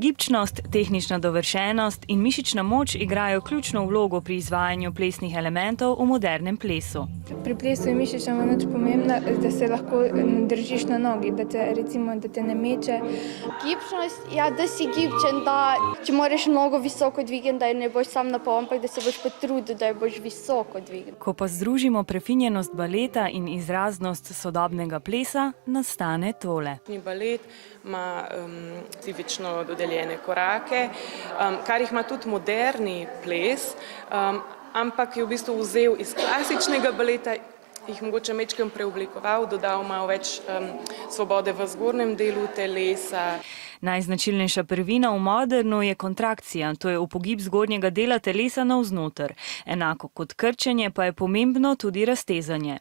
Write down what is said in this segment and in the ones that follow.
Gibčnost, tehnična dovršenost in mišična moč igrajo ključno vlogo pri izvajanju plesnih elementov v modernem plesu. Pri plesu je mišična moč pomembna, da se lahko držiš na nogi, da te ne meče. Gibčnost, ja, da si gibčen, da če moraš nogo visoko dvigniti, da ne boš sam na pol, ampak da se boš potrudil, da jo boš visoko dvignil. Ko pa združimo prefinjenost baleta in izraznost sodobnega plesa, nastane tole. Balet ima specifično dodeljene korake, kar jih ima tudi moderni ples, ampak je v bistvu vzel iz klasičnega baleta, jih mogoče majčkeno preoblikoval, dodal malo več svobode v zgornjem delu telesa. Najznačilnejša prvina v modernu je kontrakcija, to je upogib zgornjega dela telesa navznoter. Enako kot krčenje pa je pomembno tudi raztezanje.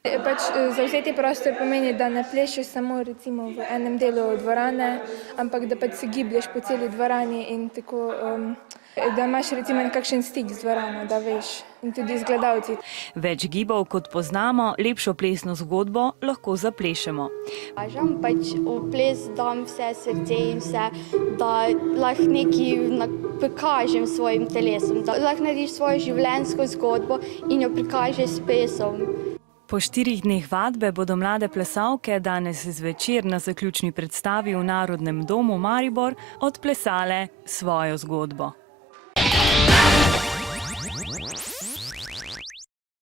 Zavzeti prostor pomeni, da ne plešeš samo recimo v enem delu dvorane, ampak da se giblješ po celi dvorani in tako, da imaš recimo nekakšen stik z dvorano, da veš, in tudi z gledalci. Več gibov, kot poznamo, lepšo plesno zgodbo lahko zaplešemo. Važam v ples dam vse srce in vse, da lahko nekaj prikažem svojim telesom, da lahko narediš svojo življenjsko zgodbo in jo prikažeš s plesom. Po 4 dneh vadbe bodo mlade plesalke danes zvečer na zaključni predstavi v Narodnem domu Maribor odplesale svojo zgodbo.